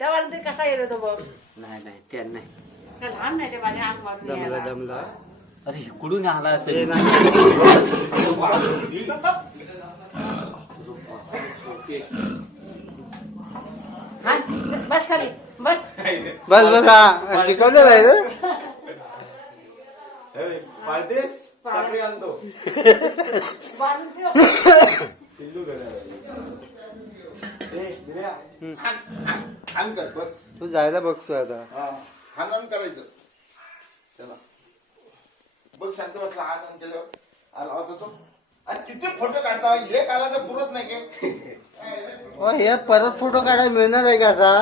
तेव्हा ते कसा येतो तो बघ. नाही नाही त्या नाही. लहान नाही ते माझ्या अंग मारून दमला यायला. दमला. अरे इकडून आला असेल. नाही. हा, बस खाली बस. बस बस हा शिकवलेलं आहे ना पार्टीस? साखळी आणतो. बांधून ठेव. तू जायला बघतोय आता. खानदान करायचं. त्याला बघ शांत बसला हा काम केलं आला होता तो. आणि तिथे फोटो काढता? हे काला तर पुरत नाही गे हे. परत फोटो काढायला मिळणार आहे का असा?